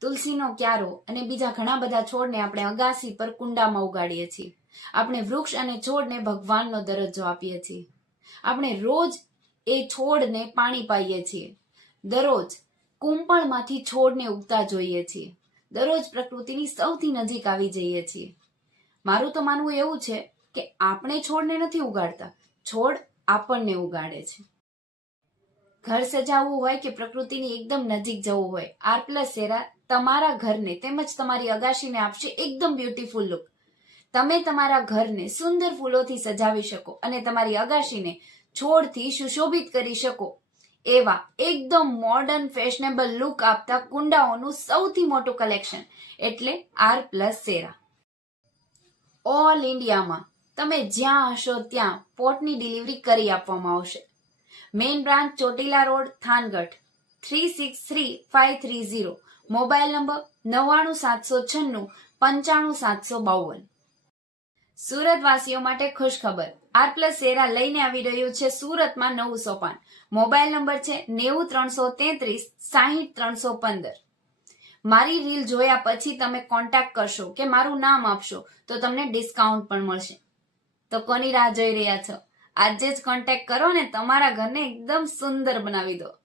તુલસીનો ક્યારો અને બીજા ઘણા બધા છોડને આપણે અગાસી પર કુંડામાં ઉગાડીએ છીએ. આપણે વૃક્ષ અને છોડને ભગવાનનો દરજ્જો આપીએ છીએ. આપણે રોજ એ છોડને પાણી પાઈએ છીએ. દરરોજ કુંપળમાંથી છોડને ઉગતા જોઈએ છીએ. દરરોજ પ્રકૃતિની સૌથી નજીક આવી જઈએ છીએ. મારું તો માનવું એવું છે કે આપણે છોડને નથી ઉગાડતા, છોડ આપણને ઉગાડે છે. ઘર સજાવવું હોય કે પ્રકૃતિની એકદમ નજીક જવું હોય, R+SERA તમારા ઘરને તેમજ તમારી અગાશીને આપશે એકદમ બ્યુટીફુલ લુક. તમે તમારા ઘરને સુંદર ફૂલોથી સજાવી શકો અને તમારી અગાશીને છોડથી સુશોભિત કરી શકો એવા એકદમ મોડર્ન ફેશનેબલ લુક આપતા કુંડાઓનું સૌથી મોટું કલેક્શન એટલે R+SERA. ઓલ ઇન્ડિયામાં તમે જ્યાં હશો ત્યાં પોટની ડિલિવરી કરી આપવામાં આવશે. Main branch Chotila road, Thangadh 363530. Mobile number 9976955752. Surat વાસીઓ માટે ખુશ ખબર, R+SERA લઈને આવી રહ્યું છે સુરતમાં નવું સોપાન. મોબાઈલ નંબર છે 90 333 60 315. મારી રીલ જોયા પછી તમે કોન્ટેક્ટ કરશો કે મારું નામ આપશો તો તમને ડિસ્કાઉન્ટ પણ મળશે. તો કોની રાહ જોઈ રહ્યા છો? આજે જ કોન્ટેક્ટ કરો ને તમારા ઘરને એકદમ સુંદર બનાવી દો.